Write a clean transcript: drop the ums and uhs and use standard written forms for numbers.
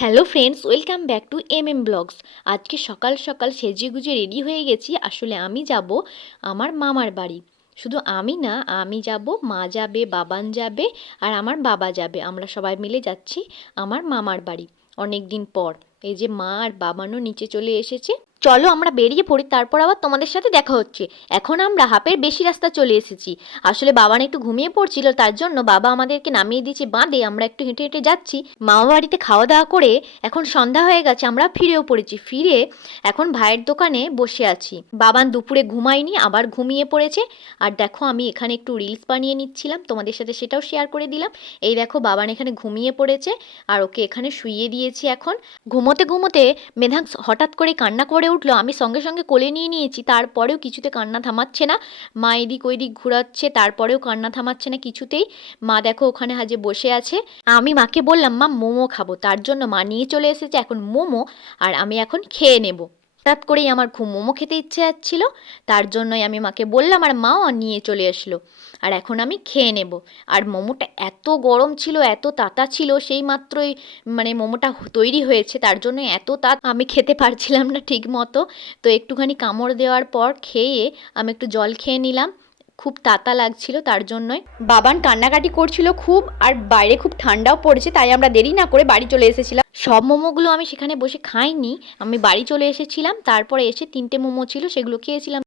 Hello friends, welcome back to blogs. আজকে সকাল সকাল সেজে গুজে রেডি হয়ে গেছি। আসলে আমি যাব আমার মামার বাড়ি। শুধু আমি না, আমি যাব, মা যাবে, বাবান যাবে, আর আমার বাবা যাবে। আমরা সবাই মিলে যাচ্ছি আমার মামার বাড়ি অনেক দিন পর। এই যে মা আর বাবানও নিচে চলে এসেছে। চলো আমরা বেরিয়ে পড়ি, তারপর আবার তোমাদের সাথে দেখা হচ্ছে। এখন আমরা হাফের বেশি রাস্তা চলে এসেছি। আসলে বাবান একটু ঘুমিয়ে পড়ছিল, তার জন্য বাবা আমাদেরকে নামিয়ে দিয়েছে বাঁধে। আমরা একটু হেঁটে হেঁটে যাচ্ছি। মামা বাড়িতে খাওয়া দাওয়া করে এখন সন্ধ্যা হয়ে গেছে, আমরা ফিরেও পড়েছি। ফিরে এখন ভাইয়ের দোকানে বসে আছি। বাবান দুপুরে ঘুমায়নি, আবার ঘুমিয়ে পড়েছে। আর দেখো আমি এখানে একটু রিলস বানিয়ে নিচ্ছিলাম, তোমাদের সাথে সেটাও শেয়ার করে দিলাম। এই দেখো বাবান এখানে ঘুমিয়ে পড়েছে, আর ওকে এখানে শুইয়ে দিয়েছি। এখন ঘুমোতে ঘুমোতে মেধাংশ হঠাৎ করে কান্না করে উঠলো। আমি সঙ্গে সঙ্গে কোলে নিয়ে নিয়েছি, তারপরেও কিছুতে কান্না থামাচ্ছে না। মা এদিক ওইদিক ঘোরাচ্ছে, তারপরেও কান্না থামাচ্ছে না কিছুতেই। মা দেখো ওখানে হাজে বসে আছে। আমি মাকে বললাম মা মোমো খাবো, তার জন্য মা নিয়ে চলে এসেছে এখন মোমো, আর আমি এখন খেয়ে নেব। হঠাৎ করেই আমার খুব মোমো খেতে ইচ্ছে যাচ্ছিল, তার জন্যই আমি মাকে বললাম, আর মাও নিয়ে চলে আসলো। আর এখন আমি খেয়ে নেব। আর মোমোটা এত গরম ছিল, এত তাতা ছিল, সেই মাত্রই মানে মোমোটা তৈরি হয়েছে, তার জন্য এত তাত আমি খেতে পারছিলাম না ঠিক মতো। তো একটুখানি কামড় দেওয়ার পর খেয়ে আমি একটু জল খেয়ে নিলাম। খুব তাতা লাগছিল, তার জন্যই। বাবান কান্নাকাটি করছিল খুব, আর বাইরে খুব ঠান্ডাও পড়েছে, তাই আমরা দেরি না করে বাড়ি চলে এসেছিলাম। সব মোমোগুলো আমি সেখানে বসে খাইনি, আমি বাড়ি চলে এসেছিলাম। তারপরে এসে 3টে মোমো ছিল, সেগুলো খেয়েছিলাম।